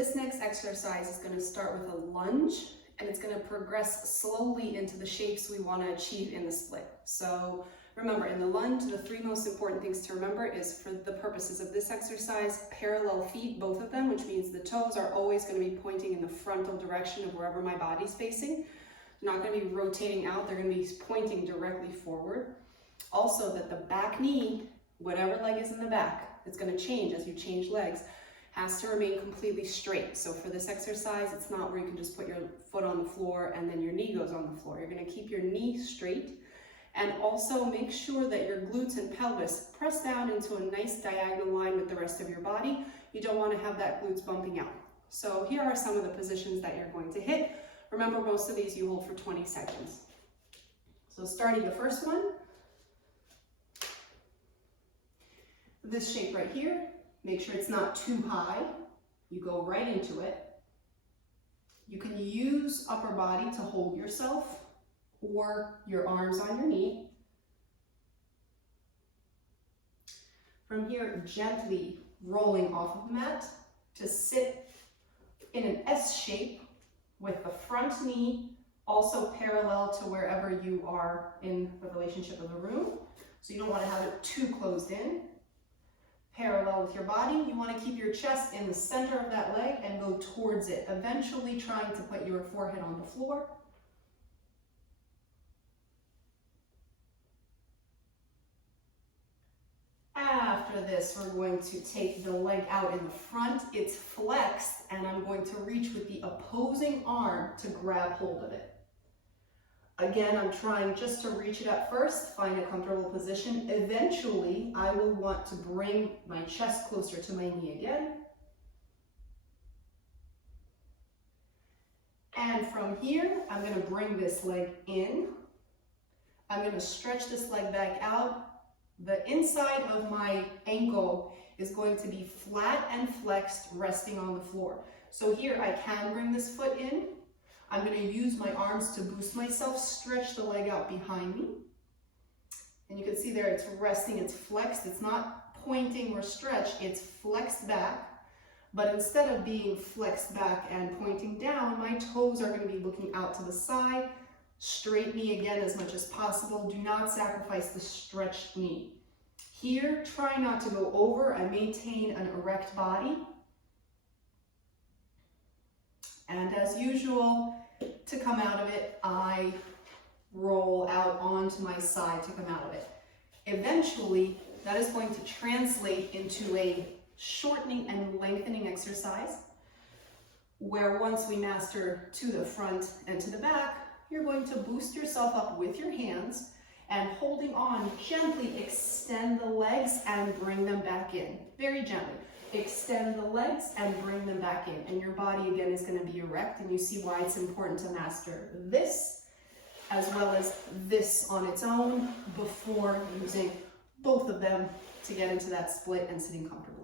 this next exercise is going to start with a lunge, and it's going to progress slowly into the shapes we want to achieve in the split. So remember, in the lunge, the three most important things to remember is, for the purposes of this exercise, parallel feet, both of them, which means the toes are always going to be pointing in the frontal direction of wherever my body's facing. They're not going to be rotating out, they're going to be pointing directly forward. Also, that the back knee, whatever leg is in the back, it's going to change as you change legs, has to remain completely straight. So for this exercise, it's not where you can just put your foot on the floor and then your knee goes on the floor. You're going to keep your knee straight, and also make sure that your glutes and pelvis press down into a nice diagonal line with the rest of your body. You don't want to have that glutes bumping out. So here are some of the positions that you're going to hit. Remember, most of these you hold for 20 seconds. So starting the first one, this shape right here, make sure it's not too high. You go right into it. You can use upper body to hold yourself or your arms on your knee. From here, gently rolling off of the mat to sit in an S shape with the front knee also parallel to wherever you are in the relationship of the room. So you don't want to have it too closed in. Parallel with your body, you want to keep your chest in the center of that leg and go towards it, eventually trying to put your forehead on the floor. After this, we're going to take the leg out in the front. It's flexed, and I'm going to reach with the opposing arm to grab hold of it. Again, I'm trying just to reach it at first, find a comfortable position. Eventually, I will want to bring my chest closer to my knee again. And from here, I'm going to bring this leg in. I'm going to stretch this leg back out. The inside of my ankle is going to be flat and flexed, resting on the floor. So here I can bring this foot in. I'm going to use my arms to boost myself, stretch the leg out behind me. And you can see there it's resting, it's flexed. It's not pointing or stretched, it's flexed back. But instead of being flexed back and pointing down, my toes are going to be looking out to the side. Straight knee again as much as possible. Do not sacrifice the stretched knee. Here, try not to go over and maintain an erect body. And as usual, to come out of it, I roll out onto my side to come out of it. Eventually, that is going to translate into a shortening and lengthening exercise, where once we master to the front and to the back, you're going to boost yourself up with your hands and holding on, gently extend the legs and bring them back in. Very gently. Extend the legs and bring them back in. And your body again is going to be erect, and you see why it's important to master this as well as this on its own before using both of them to get into that split and sitting comfortably.